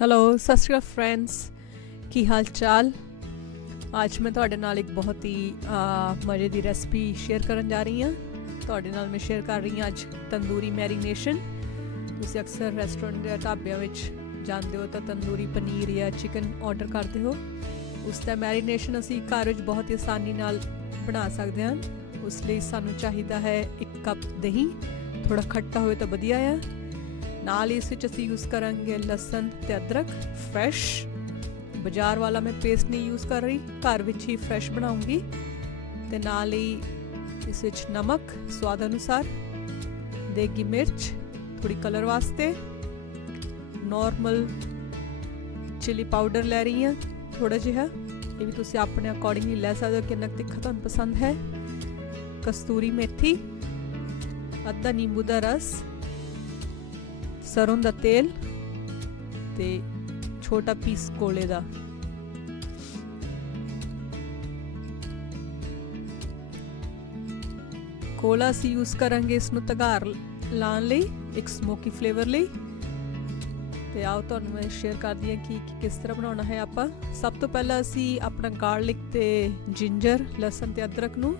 Hello, ਸਤਿ ਸ਼੍ਰੀ ਅਕਾਲ friends, ਕੀ ਹਾਲ ਚਾਲ। ਅੱਜ ਮੈਂ ਤੁਹਾਡੇ ਨਾਲ ਇੱਕ ਬਹੁਤ ਹੀ ਮਜ਼ੇ ਦੀ ਰੈਸਪੀ ਸ਼ੇਅਰ ਕਰਨ ਜਾ ਰਹੀ ਹਾਂ। ਤੁਹਾਡੇ ਨਾਲ ਮੈਂ ਸ਼ੇਅਰ ਕਰ ਰਹੀ ਹਾਂ ਅੱਜ ਤੰਦੂਰੀ ਮੈਰੀਨੇਸ਼ਨ। ਤੁਸੀਂ ਅਕਸਰ ਰੈਸਟੋਰੈਂਟ ਜਾਂ ਢਾਬਿਆਂ ਵਿੱਚ ਜਾਂਦੇ ਹੋ ਤਾਂ ਤੰਦੂਰੀ ਪਨੀਰ ਜਾਂ ਚਿਕਨ ਆਰਡਰ ਕਰਦੇ ਹੋ। ਉਸ ਦਾ ਮੈਰੀਨੇਸ਼ਨ ਅਸੀਂ ਘਰ ਵਿੱਚ ਬਹੁਤ ਹੀ ਆਸਾਨੀ ਨਾਲ ਬਣਾ ਸਕਦੇ ਹਾਂ। ਉਸ ਲਈ ਸਾਨੂੰ ਚਾਹੀਦਾ ਹੈ 1 ਕੱਪ ਦਹੀਂ, ਥੋੜ੍ਹਾ ਖੱਟਾ ਹੋਵੇ ਤਾਂ ਵਧੀਆ ਆ। ਨਾਲ ਇਸ ਵਿੱਚ ਅਸੀਂ ਯੂਜ਼ ਕਰਾਂਗੇ ਲਸਣ ਅਤੇ ਅਦਰਕ ਫਰੈਸ਼। ਬਾਜ਼ਾਰ ਵਾਲਾ ਮੈਂ ਪੇਸਟ ਨਹੀਂ ਯੂਜ਼ ਕਰ ਰਹੀ, ਘਰ ਵਿੱਚ ਹੀ ਫਰੈਸ਼ ਬਣਾਉਂਗੀ। ਅਤੇ ਨਾਲ ਹੀ ਇਸ ਵਿੱਚ ਨਮਕ ਸਵਾਦ ਅਨੁਸਾਰ, ਦੇਗੀ ਮਿਰਚ ਥੋੜ੍ਹੀ ਕਲਰ ਵਾਸਤੇ, ਨੋਰਮਲ ਚਿਲੀ ਪਾਊਡਰ ਲੈ ਰਹੀ ਹਾਂ ਥੋੜ੍ਹਾ ਜਿਹਾ, ਇਹ ਵੀ ਤੁਸੀਂ ਆਪਣੇ ਅਕੋਰਡਿੰਗਲੀ ਲੈ ਸਕਦੇ ਹੋ ਕਿੰਨਾ ਤਿੱਖਾ ਤੁਹਾਨੂੰ ਪਸੰਦ ਹੈ। ਕਸਤੂਰੀ ਮੇਥੀ, ਅੱਧਾ ਨਿੰਬੂ ਦਾ ਰਸ, ਸਰੋਂ ਦਾ ਤੇਲ ਤੇ ਛੋਟਾ ਪੀਸ ਕੋਲੇ ਦਾ। ਕੋਲਾ ਅਸੀਂ ਯੂਜ਼ ਕਰਾਂਗੇ ਇਸ ਨੂੰ ਤਗਾਰ ਲਾਉਣ ਲਈ, ਇੱਕ ਸਮੋਕੀ ਫਲੇਵਰ ਲਈ। ਤੇ ਆਓ ਤੁਹਾਨੂੰ ਮੈਂ ਸ਼ੇਅਰ ਕਰਦੀ ਹਾਂ ਕਿ ਕਿਸ ਤਰ੍ਹਾਂ ਬਣਾਉਣਾ ਹੈ। ਆਪਾਂ ਸਭ ਤੋਂ ਪਹਿਲਾਂ ਅਸੀਂ ਆਪਣਾ ਗਾਰਲਿਕ ਤੇ ਜਿੰਜਰ, ਲਸਣ ਤੇ ਅਦਰਕ ਨੂੰ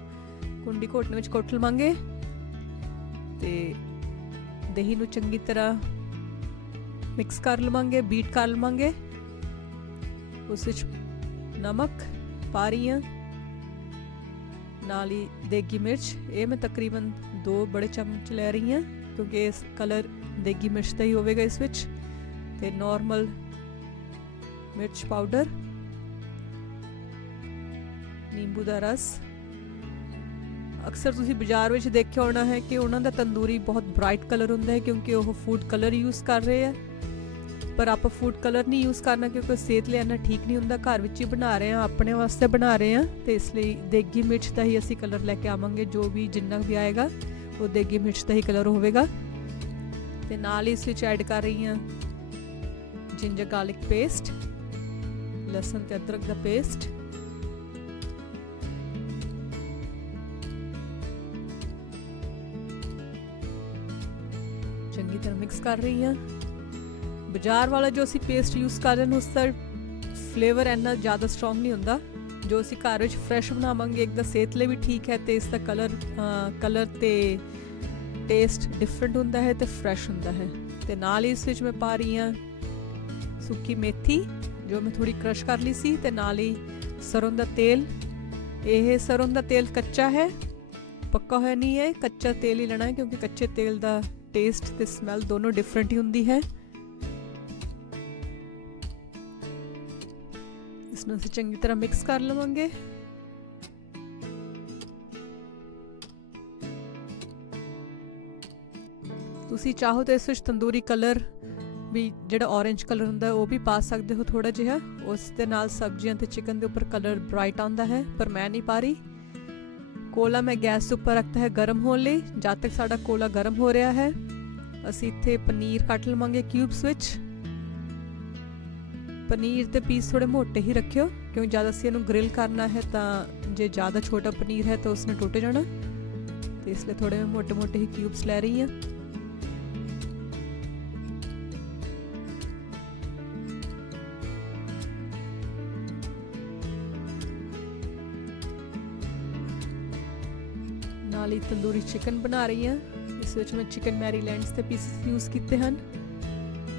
ਕੁੰਡੀ ਘੋਟਣੇ ਵਿੱਚ ਕੁੱਟ ਲਵਾਂਗੇ ਤੇ ਦਹੀਂ ਨੂੰ ਚੰਗੀ ਤਰ੍ਹਾਂ ਮਿਕਸ ਕਰ ਲਵਾਂਗੇ, ਬੀਟ ਕਰ ਲਵਾਂਗੇ। ਉਸ ਵਿੱਚ ਨਮਕ ਪਾ ਰਹੀ ਹਾਂ, ਨਾਲ ਹੀ ਦੇਗੀ ਮਿਰਚ, ਇਹ ਮੈਂ ਤਕਰੀਬਨ 2 ਬੜੇ ਚਮਚ ਲੈ ਰਹੀ ਹਾਂ ਕਿਉਂਕਿ ਇਸ ਕਲਰ ਦੇਗੀ ਮਿਰਚ ਦਾ ਹੀ ਹੋਵੇਗਾ ਇਸ ਵਿੱਚ। ਤੇ ਨੋਰਮਲ ਮਿਰਚ ਪਾਊਡਰ, ਨਿੰਬੂ ਦਾ ਰਸ। ਅਕਸਰ ਤੁਸੀਂ ਬਾਜ਼ਾਰ ਵਿੱਚ ਦੇਖਿਆ ਹੋਣਾ ਹੈ ਕਿ ਉਹਨਾਂ ਦਾ ਤੰਦੂਰੀ ਬਹੁਤ ਬ੍ਰਾਈਟ ਕਲਰ ਹੁੰਦਾ ਹੈ ਕਿਉਂਕਿ ਉਹ ਫੂਡ ਕਲਰ ਯੂਜ਼ ਕਰ ਰਹੇ ਆ। ਪਰ ਆਪਾਂ ਫੂਡ ਕਲਰ ਨਹੀਂ ਯੂਜ਼ ਕਰਨਾ ਕਿਉਂਕਿ ਸਿਹਤ ਲਈ ਇੰਨਾ ਠੀਕ ਨਹੀਂ ਹੁੰਦਾ। ਘਰ ਵਿੱਚ ਹੀ ਬਣਾ ਰਹੇ ਹਾਂ, ਆਪਣੇ ਵਾਸਤੇ ਬਣਾ ਰਹੇ ਹਾਂ, ਅਤੇ ਇਸ ਲਈ ਦੇਗੀ ਮਿਰਚ ਦਾ ਹੀ ਅਸੀਂ ਕਲਰ ਲੈ ਕੇ ਆਵਾਂਗੇ। ਜੋ ਵੀ ਜਿੰਨਾ ਵੀ ਆਏਗਾ ਉਹ ਦੇਗੀ ਮਿਰਚ ਦਾ ਹੀ ਕਲਰ ਹੋਵੇਗਾ। ਅਤੇ ਨਾਲ ਹੀ ਇਸ ਵਿੱਚ ਐਡ ਕਰ ਰਹੀ ਹਾਂ ਜਿੰਜਰ ਗਾਰਲਿਕ ਪੇਸਟ, ਲਸਣ ਅਤੇ ਅਦਰਕ ਦਾ ਪੇਸਟ। ਚੰਗੀ ਤਰ੍ਹਾਂ ਮਿਕਸ ਕਰ ਰਹੀ ਹਾਂ। ਬਾਜ਼ਾਰ ਵਾਲਾ ਜੋ ਅਸੀਂ ਪੇਸਟ ਯੂਜ਼ ਕਰ ਰਹੇ ਹਾਂ ਉਸ ਦਾ ਫਲੇਵਰ ਇੰਨਾ ਜ਼ਿਆਦਾ ਸਟਰੋਂਗ ਨਹੀਂ ਹੁੰਦਾ। ਜੋ ਅਸੀਂ ਘਰ ਵਿੱਚ ਫਰੈਸ਼ ਬਣਾਵਾਂਗੇ ਇੱਕ ਤਾਂ ਸਿਹਤ ਲਈ ਵੀ ਠੀਕ ਹੈ ਅਤੇ ਇਸ ਦਾ ਕਲਰ ਅਤੇ ਟੇਸਟ ਡਿਫਰੈਂਟ ਹੁੰਦਾ ਹੈ ਅਤੇ ਫਰੈਸ਼ ਹੁੰਦਾ ਹੈ। ਅਤੇ ਨਾਲ ਹੀ ਇਸ ਵਿੱਚ ਮੈਂ ਪਾ ਰਹੀ ਹਾਂ ਸੁੱਕੀ ਮੇਥੀ ਜੋ ਮੈਂ ਥੋੜ੍ਹੀ ਕ੍ਰਸ਼ ਕਰ ਲਈ ਸੀ, ਅਤੇ ਨਾਲ ਹੀ ਸਰੋਂ ਦਾ ਤੇਲ। ਇਹ ਸਰੋਂ ਦਾ ਤੇਲ ਕੱਚਾ ਹੈ, ਪੱਕਾ ਹੋਇਆ ਨਹੀਂ ਹੈ, ਕੱਚਾ ਤੇਲ ਹੀ ਲੈਣਾ ਹੈ ਕਿਉਂਕਿ ਕੱਚੇ ਤੇਲ ਦਾ ਟੇਸਟ ਤੇ ਸਮੈਲ ਦੋਨੋਂ ਡਿਫਰੈਂਟ ਹੀ ਹੁੰਦੀ ਹੈ। ਇਸ ਨੂੰ ਅਸੀਂ ਚੰਗੀ ਤਰ੍ਹਾਂ ਮਿਕਸ ਕਰ ਲਵਾਂਗੇ। ਤੁਸੀਂ ਚਾਹੋ ਤਾਂ ਇਸ ਵਿੱਚ ਤੰਦੂਰੀ ਕਲਰ ਵੀ ਜਿਹੜਾ ਔਰੇਂਜ ਕਲਰ ਹੁੰਦਾ ਉਹ ਵੀ ਪਾ ਸਕਦੇ ਹੋ ਥੋੜ੍ਹਾ ਜਿਹਾ। ਉਸ ਦੇ ਨਾਲ ਸਬਜ਼ੀਆਂ ਅਤੇ ਚਿਕਨ ਦੇ ਉੱਪਰ ਕਲਰ ਬਰਾਈਟ ਆਉਂਦਾ ਹੈ, ਪਰ ਮੈਂ ਨਹੀਂ ਪਾ ਰਹੀ। ਕੋਲਾ ਮੈਂ ਗੈਸ ਦੇ ਉੱਪਰ ਰੱਖਤਾ ਹੈ ਗਰਮ ਹੋਣ ਲਈ। ਜਦ ਤੱਕ ਸਾਡਾ ਕੋਲਾ ਗਰਮ ਹੋ ਰਿਹਾ ਹੈ ਅਸੀਂ ਇੱਥੇ ਪਨੀਰ ਕੱਟ ਲਵਾਂਗੇ ਕਿਊਬਸ ਵਿੱਚ। ਪਨੀਰ ਦੇ ਪੀਸ ਥੋੜ੍ਹੇ ਮੋਟੇ ਹੀ ਰੱਖਿਓ ਕਿਉਂਕਿ ਜਦ ਅਸੀਂ ਇਹਨੂੰ ਗ੍ਰਿਲ ਕਰਨਾ ਹੈ ਤਾਂ ਜੇ ਜ਼ਿਆਦਾ ਛੋਟਾ ਪਨੀਰ ਹੈ ਤਾਂ ਉਸਨੇ ਟੁੱਟ ਜਾਣਾ, ਅਤੇ ਇਸ ਲਈ ਥੋੜ੍ਹੇ ਮੈਂ ਮੋਟੇ ਮੋਟੇ ਹੀ ਕਿਊਬਸ ਲੈ ਰਹੀ ਹਾਂ। ਨਾਲ ਹੀ ਤੰਦੂਰੀ ਚਿਕਨ ਬਣਾ ਰਹੀ ਹਾਂ। ਇਸ ਵਿੱਚ ਮੈਂ ਚਿਕਨ ਮੈਰੀਲੈਂਡਸ ਦੇ ਪੀਸਿਸ ਯੂਜ਼ ਕੀਤੇ ਹਨ।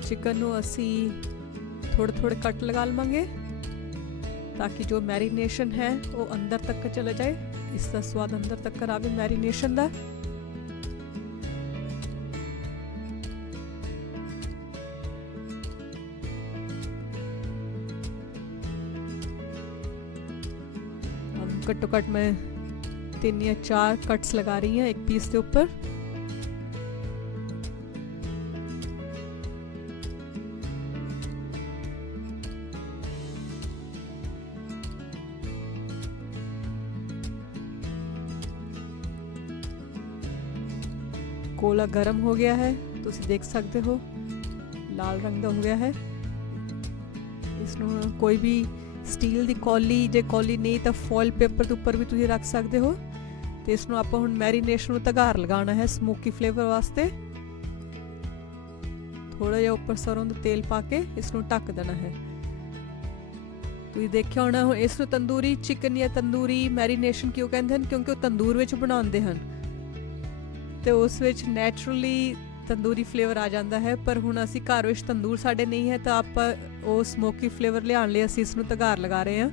ਚਿਕਨ ਨੂੰ ਅਸੀਂ ਥੋੜ੍ਹੇ ਕੱਟ ਲਗਾ ਲਵਾਂਗੇ ਤਾਂ ਕਿ ਜੋ ਮੈਰੀਨੇਸ਼ਨ ਹੈ ਉਹ ਅੰਦਰ ਤੱਕ ਚਲਾ ਜਾਏ, ਇਸ ਦਾ ਸਵਾਦ ਅੰਦਰ ਤੱਕ ਆਵੇ ਮੈਰੀਨੇਸ਼ਨ ਦਾ। ਘੱਟੋ ਘੱਟ ਮੈਂ 3 ਜਾਂ 4 ਕਟਸ ਲਗਾ ਰਹੀ ਹਾਂ ਇੱਕ ਪੀਸ ਦੇ ਉੱਪਰ। ਕੋਲਾ ਗਰਮ ਹੋ ਗਿਆ ਹੈ, ਤੁਸੀਂ ਦੇਖ ਸਕਦੇ ਹੋ ਲਾਲ ਰੰਗ ਦਾ ਹੋ ਗਿਆ ਹੈ। ਇਸ ਨੂੰ ਕੋਈ ਵੀ ਸਟੀਲ ਦੀ ਕੌਲੀ, ਜੇ ਕੌਲੀ ਨਹੀਂ ਤਾਂ ਫੋਇਲ ਪੇਪਰ ਦੇ ਉੱਪਰ ਵੀ ਤੁਸੀਂ ਰੱਖ ਸਕਦੇ ਹੋ। ਤੇ ਇਸ ਨੂੰ ਆਪਾਂ ਹੁਣ ਮੈਰੀਨੇਸ਼ਨ ਨੂੰ ਤਗਾਰ ਲਗਾਉਣਾ ਹੈ ਸਮੋਕੀ ਫਲੇਵਰ ਵਾਸਤੇ। ਥੋੜ੍ਹਾ ਜਿਹਾ ਉੱਪਰ ਸਰੋਂ ਦਾ ਤੇਲ ਪਾ ਕੇ ਇਸ ਨੂੰ ਢੱਕ ਦੇਣਾ ਹੈ। ਤੁਸੀਂ ਦੇਖਿਆ ਹੋਣਾ ਇਸ ਨੂੰ ਤੰਦੂਰੀ ਚਿਕਨ ਜਾਂ ਤੰਦੂਰੀ ਮੈਰੀਨੇਸ਼ਨ ਕਿਉਂ ਕਹਿੰਦੇ ਹਨ, ਕਿਉਂਕਿ ਉਹ ਤੰਦੂਰ ਵਿੱਚ ਬਣਾਉਂਦੇ ਹਨ ਤੇ ਉਸ ਵਿੱਚ ਨੈਚੁਰਲੀ ਤੰਦੂਰੀ ਫਲੇਵਰ ਆ ਜਾਂਦਾ ਹੈ। ਪਰ ਹੁਣ ਅਸੀਂ ਘਰ ਵਿੱਚ ਤੰਦੂਰ ਸਾਡੇ ਨਹੀਂ ਹੈ ਤਾਂ ਆਪਾਂ ਉਹ ਸਮੋਕੀ ਫਲੇਵਰ ਲਿਆਉਣ ਲਈ ਅਸੀਂ ਇਸ ਨੂੰ ਤਗਾਰ ਲਗਾ ਰਹੇ ਹਾਂ।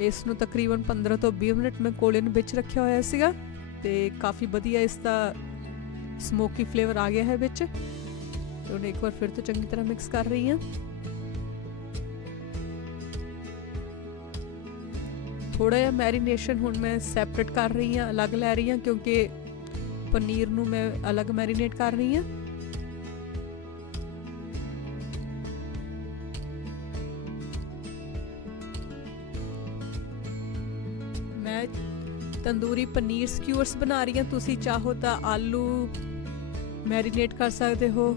ਇਸ ਨੂੰ ਤਕਰੀਬਨ 15 ਤੋਂ 20 ਮਿੰਟ ਮੈਂ ਕੋਲੇ ਨੂੰ ਵਿੱਚ ਰੱਖਿਆ ਹੋਇਆ ਸੀਗਾ ਤੇ ਕਾਫੀ ਵਧੀਆ ਇਸ ਦਾ ਸਮੋਕੀ ਫਲੇਵਰ ਆ ਗਿਆ ਹੈ ਵਿੱਚ। ਤੇ ਹੁਣ ਇੱਕ ਵਾਰ ਫਿਰ ਤੋਂ ਚੰਗੀ ਤਰ੍ਹਾਂ ਮਿਕਸ ਕਰ ਰਹੀ ਹਾਂ। ਥੋੜਾ ਜਿਹਾ ਮੈਰੀਨੇਸ਼ਨ ਹੁਣ ਮੈਂ ਸੈਪਰੇਟ ਕਰ ਰਹੀ ਹਾਂ, ਅਲੱਗ ਲੈ ਰਹੀ ਹਾਂ, ਕਿਉਂਕਿ ਪਨੀਰ ਨੂੰ ਮੈਂ ਅਲੱਗ ਮੈਰੀਨੇਟ ਕਰ ਰਹੀ ਹਾਂ। ਮੈਂ ਤੰਦੂਰੀ ਪਨੀਰ ਸਕੂਅਰਸ ਬਣਾ ਰਹੀ ਹਾਂ। ਤੁਸੀਂ ਚਾਹੋ ਤਾਂ ਆਲੂ ਮੈਰੀਨੇਟ ਕਰ ਸਕਦੇ ਹੋ,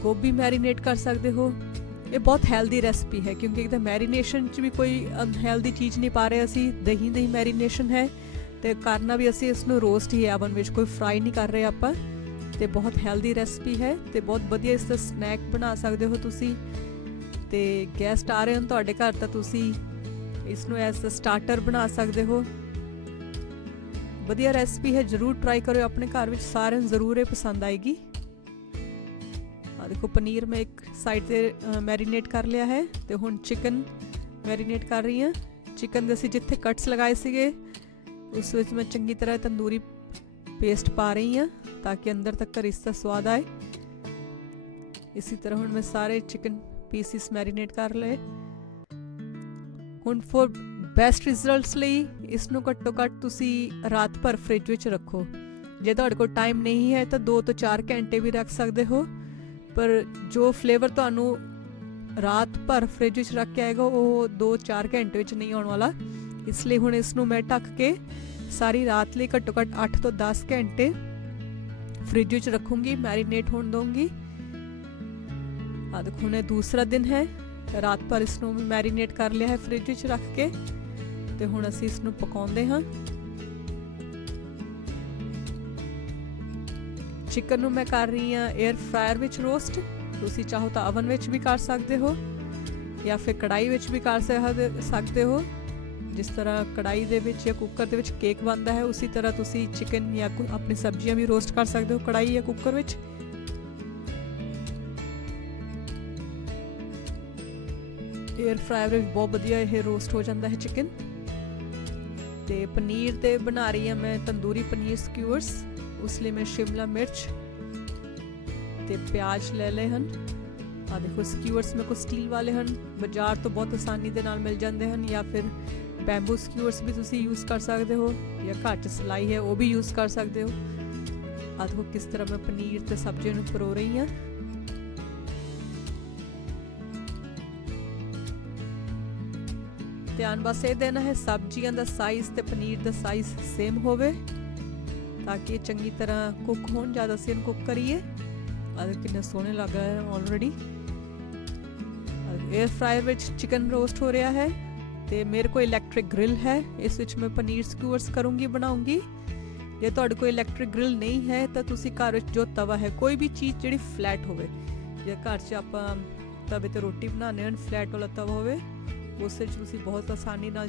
ਗੋਭੀ ਮੈਰੀਨੇਟ ਕਰ ਸਕਦੇ ਹੋ। ਇਹ ਬਹੁਤ ਹੈਲਦੀ ਰੈਸਪੀ ਹੈ ਕਿਉਂਕਿ ਇਹਦਾ ਮੈਰੀਨੇਸ਼ਨ 'ਚ ਵੀ ਕੋਈ ਅਨਹੈਲਦੀ ਚੀਜ਼ ਨਹੀਂ ਪਾ ਰਹੇ ਅਸੀਂ, ਦਹੀਂ ਮੈਰੀਨੇਸ਼ਨ ਹੈ ਤੇ ਕਰਨਾ ਵੀ ਅਸੀਂ ਇਸ ਨੂੰ ਰੋਸਟ ਹੀ ਓਵਨ ਵਿੱਚ, ਕੋਈ ਫਰਾਈ ਨਹੀਂ ਕਰ ਰਹੇ ਆਪਾਂ। ਤੇ ਬਹੁਤ ਹੈਲਦੀ ਰੈਸਪੀ ਹੈ ਤੇ ਬਹੁਤ ਵਧੀਆ ਇਸ ਦਾ ਸਨੈਕ ਬਣਾ ਸਕਦੇ ਹੋ ਤੁਸੀਂ। ਤੇ ਗੈਸਟ ਆ ਰਹੇ ਹਨ ਤੁਹਾਡੇ ਘਰ ਤਾਂ ਤੁਸੀਂ ਇਸ ਨੂੰ ਐਜ਼ ਅ ਸਟਾਰਟਰ ਬਣਾ ਸਕਦੇ ਹੋ। ਵਧੀਆ ਰੈਸਪੀ ਹੈ, ਜ਼ਰੂਰ ਟਰਾਈ ਕਰਿਓ ਆਪਣੇ ਘਰ ਵਿੱਚ, ਸਾਰਿਆਂ ਨੂੰ ਜ਼ਰੂਰ ਇਹ ਪਸੰਦ ਆਏਗੀ। ਆ ਦੇਖੋ ਪਨੀਰ ਮੈਂ ਇੱਕ ਸਾਈਡ ਤੇ ਮੈਰੀਨੇਟ ਕਰ ਲਿਆ ਹੈ ਤੇ ਹੁਣ ਚਿਕਨ ਮੈਰੀਨੇਟ ਕਰ ਰਹੀ ਹਾਂ। ਚਿਕਨ ਦੇ ਅਸੀਂ ਜਿੱਥੇ ਕੱਟਸ ਲਗਾਏ ਸੀਗੇ ਉਸ ਵਿੱਚ ਮੈਂ ਚੰਗੀ ਤਰ੍ਹਾਂ ਤੰਦੂਰੀ ਪੇਸਟ ਪਾ ਰਹੀ ਹਾਂ ਤਾਂ ਕਿ ਅੰਦਰ ਤੱਕ ਇਸ ਦਾ ਸਵਾਦ ਆਏ। ਇਸੇ ਤਰ੍ਹਾਂ ਹੁਣ ਮੈਂ ਸਾਰੇ ਚਿਕਨ ਪੀਸਿਸ ਮੈਰੀਨੇਟ ਕਰ ਲਏ। ਹੁਣ ਫॉर ਬੈਸਟ ਰਿਜ਼ਲਟਸ ਲਈ ਇਸ ਨੂੰ ਘੱਟੋ ਘੱਟ ਤੁਸੀਂ ਰਾਤ ਭਰ ਫ੍ਰਿਜ ਵਿੱਚ ਰੱਖੋ। ਜੇ ਤੁਹਾਡੇ ਕੋਲ ਟਾਈਮ ਨਹੀਂ ਹੈ ਤਾਂ 2 ਤੋਂ 4 ਘੰਟੇ ਵੀ ਰੱਖ ਸਕਦੇ ਹੋ, ਪਰ ਜੋ ਫਲੇਵਰ ਤੁਹਾਨੂੰ ਰਾਤ ਭਰ ਫ੍ਰਿਜ ਵਿੱਚ ਰੱਖ ਕੇ ਆਏਗਾ ਉਹ 2-4 ਘੰਟੇ ਵਿੱਚ ਨਹੀਂ ਆਉਣ ਵਾਲਾ। ਇਸ ਲਈ ਹੁਣ ਇਸ ਨੂੰ ਮੈਂ ਢੱਕ ਕੇ ਸਾਰੀ ਰਾਤ ਲਈ ਘੱਟੋ ਘੱਟ 8 ਤੋਂ 10 ਘੰਟੇ ਫ੍ਰਿਜ ਵਿੱਚ ਰੱਖੂੰਗੀ, ਮੈਰੀਨੇਟ ਹੋਣ ਦਊਂਗੀ। ਆ ਦੇਖੋ ਹੁਣ ਇਹ ਦੂਸਰਾ ਦਿਨ ਹੈ, ਰਾਤ ਭਰ ਇਸ ਨੂੰ ਮੈਰੀਨੇਟ ਕਰ ਲਿਆ ਹੈ ਫ੍ਰਿਜ ਵਿੱਚ ਰੱਖ ਕੇ ਤੇ ਹੁਣ ਅਸੀਂ ਇਸ ਨੂੰ ਪਕਾਉਂਦੇ ਹਾਂ। ਚਿਕਨ ਨੂੰ ਮੈਂ ਕਰ ਰਹੀ ਹਾਂ 에ਅਰ ਫਰਾਇਰ ਵਿੱਚ ਰੋਸਟ। ਤੁਸੀਂ ਚਾਹੋ ਤਾਂ ਓਵਨ ਵਿੱਚ ਵੀ ਕਰ ਸਕਦੇ ਹੋ ਜਾਂ ਫਿਰ ਕੜਾਈ ਵਿੱਚ ਵੀ ਕਰ ਸਕਦੇ ਹੋ। ਜਿਸ ਤਰ੍ਹਾਂ ਕੜਾਈ ਦੇ ਵਿੱਚ ਜਾਂ ਕੁੱਕਰ ਦੇ ਵਿੱਚ ਕੇਕ ਬਣਦਾ ਹੈ ਉਸੇ ਤਰ੍ਹਾਂ ਤੁਸੀਂ ਚਿਕਨ ਜਾਂ ਆਪਣੀ ਸਬਜ਼ੀਆਂ ਵੀ ਰੋਸਟ ਕਰ ਸਕਦੇ ਹੋ ਕੜਾਈ ਜਾਂ ਕੁੱਕਰ ਵਿੱਚ। 에ਅਰ ਫਰਾਇਰ ਵਿੱਚ ਬਹੁਤ ਵਧੀਆ ਇਹ ਰੋਸਟ ਹੋ ਜਾਂਦਾ ਹੈ ਚਿਕਨ। ਤੇ ਪਨੀਰ ਤੇ ਬਣਾ ਰਹੀ ਹਾਂ ਮੈਂ ਤੰਦੂਰੀ ਪਨੀਰ ਸਕੂਅਰਸ। ਉਸ ਲਈ ਮੈਂ ਸ਼ਿਮਲਾ ਮਿਰਚ ਤੇ ਪਿਆਜ਼ ਲੈ ਲਏ ਹਨ। ਆ ਦੇਖੋ ਸਕੂਅਰਸ ਮੇਰੇ ਕੋਲ ਸਟੀਲ ਵਾਲੇ ਹਨ, ਬਾਜ਼ਾਰ ਤੋਂ ਬਹੁਤ ਆਸਾਨੀ ਦੇ ਨਾਲ ਮਿਲ ਜਾਂਦੇ ਹਨ, ਜਾਂ ਫਿਰ ਬੈਂਬੂ ਸਕੂਅਰਸ ਵੀ ਤੁਸੀਂ ਯੂਜ਼ ਕਰ ਸਕਦੇ ਹੋ, ਜਾਂ ਘੱਟ ਸਿਲਾਈ ਹੈ ਉਹ ਵੀ ਯੂਜ਼ ਕਰ ਸਕਦੇ ਹੋ। ਆ ਦੇਖੋ ਕਿਸ ਤਰ੍ਹਾਂ ਮੈਂ ਪਨੀਰ ਤੇ ਸਬਜ਼ੀ ਨੂੰ ਪਰੋ ਰਹੀ ਹਾਂ। ਧਿਆਨ ਬਸ ਇਹ ਦੇਣਾ ਹੈ ਸਬਜ਼ੀਆਂ ਦਾ ਸਾਈਜ਼ ਤੇ ਪਨੀਰ ਦਾ ਸਾਈਜ਼ ਸੇਮ ਹੋਵੇ ਤਾਂ ਕਿ ਚੰਗੀ ਤਰ੍ਹਾਂ ਕੁੱਕ ਹੋਣ ਜਦ ਅਸੀਂ ਇਹਨੂੰ ਕੁੱਕ ਕਰੀਏ। ਆਹ ਕਿੰਨੇ ਸੋਹਣੇ ਲੱਗ ਰਹੇ ਹਨ ਆਲਰੇਡੀ। 에ਅਰ ਫਰਾਇਰ ਵਿੱਚ ਚਿਕਨ ਰੋਸਟ ਹੋ ਰਿਹਾ ਹੈ ਤੇ ਮੇਰੇ ਕੋਲ ਇਲੈਕਟ੍ਰਿਕ ਗ੍ਰਿਲ ਹੈ, ਇਸ ਵਿੱਚ ਮੈਂ ਪਨੀਰ ਸਕੂਅਰਸ ਬਣਾਉਂਗੀ। ਜੇ ਤੁਹਾਡੇ ਕੋਲ ਇਲੈਕਟ੍ਰਿਕ ਗ੍ਰਿਲ ਨਹੀਂ ਹੈ ਤਾਂ ਤੁਸੀਂ ਘਰ ਵਿੱਚ ਜੋ ਤਵਾ ਹੈ, ਕੋਈ ਵੀ ਚੀਜ਼ ਜਿਹੜੀ ਫਲੈਟ ਹੋਵੇ, ਜੇ ਘਰ 'ਚ ਆਪਾਂ ਤਵੇ ਤੇ ਰੋਟੀ ਬਣਾਉਂਦੇ ਹਾਂ ਫਲੈਟ ਵਾਲਾ ਤਵਾ ਹੋਵੇ, ਉਸ ਵਿੱਚ ਤੁਸੀਂ ਬਹੁਤ ਆਸਾਨੀ ਨਾਲ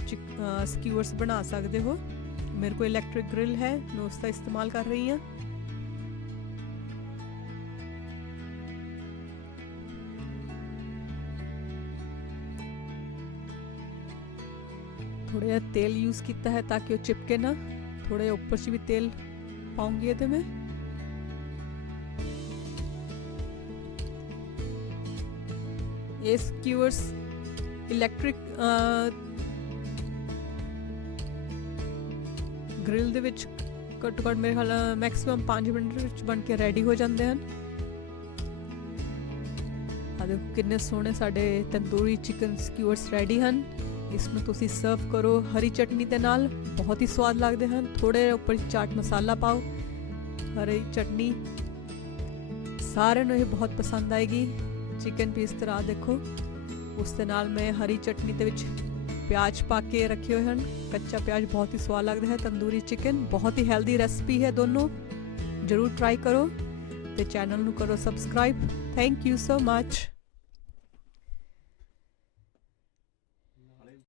ਸਕੂਅਰਸ ਬਣਾ ਸਕਦੇ ਹੋ। ਮੇਰੇ ਕੋਲ ਇਲੈਕਟ੍ਰਿਕ ਗ੍ਰਿਲ ਹੈ, ਮੈਂ ਉਸ ਦਾ ਇਸਤੇਮਾਲ ਕਰ ਰਹੀ ਹਾਂ। ਥੋੜਾ ਜਿਹਾ ਤੇਲ ਯੂਜ਼ ਕੀਤਾ ਹੈ ਤਾਂ ਕਿ ਉਹ ਚਿਪਕੇ ਨਾ। ਥੋੜਾ ਜਿਹਾ ਉੱਪਰ 'ਚ ਵੀ ਤੇਲ ਪਾਉਂਗੀ ਇਹਦੇ ਮੈਂ। ਇਹ ਸਕੂਅਰਸ ਇਲੈਕਟ੍ਰਿਕ ਗ੍ਰਿਲ ਦੇ ਵਿੱਚ ਘੱਟੋ ਘੱਟ ਮੇਰੇ ਖਿਆਲ ਮੈਕਸਿਮਮ 5 ਮਿੰਟ ਵਿੱਚ ਬਣ ਕੇ ਰੈਡੀ ਹੋ ਜਾਂਦੇ ਹਨ। ਆ ਦੇਖੋ ਕਿੰਨੇ ਸੋਹਣੇ ਸਾਡੇ ਤੰਦੂਰੀ ਚਿਕਨ ਸਕੂਅਰਸ ਰੈਡੀ ਹਨ। ਇਸ ਨੂੰ ਤੁਸੀਂ ਸਰਵ ਕਰੋ ਹਰੀ ਚਟਨੀ ਦੇ ਨਾਲ, ਬਹੁਤ ਹੀ ਸਵਾਦ ਲੱਗਦੇ ਹਨ। ਥੋੜੇ ਉੱਪਰ ਚਾਟ ਮਸਾਲਾ ਪਾਓ, ਹਰੀ ਚਟਨੀ, ਸਾਰਿਆਂ ਨੂੰ ਇਹ ਬਹੁਤ ਪਸੰਦ ਆਏਗੀ। ਚਿਕਨ ਪੀਸ ਤਰ੍ਹਾਂ ਦੇਖੋ, ਉਸ ਦੇ ਨਾਲ ਮੈਂ ਹਰੀ ਚਟਨੀ ਦੇ ਵਿੱਚ ਪਿਆਜ਼ ਪਾ ਕੇ ਰੱਖੇ ਹੋਏ ਹਨ। ਕੱਚਾ ਪਿਆਜ਼ ਬਹੁਤ ਹੀ ਸਵਾਦ ਲੱਗਦਾ ਹੈ। ਤੰਦੂਰੀ ਚਿਕਨ ਬਹੁਤ ਹੀ ਹੈਲਦੀ ਰੈਸਪੀ ਹੈ, ਦੋਨੋਂ ਜ਼ਰੂਰ ਟਰਾਈ ਕਰੋ। ਤੇ ਚੈਨਲ ਨੂੰ ਕਰੋ subscribe. Thank you so much.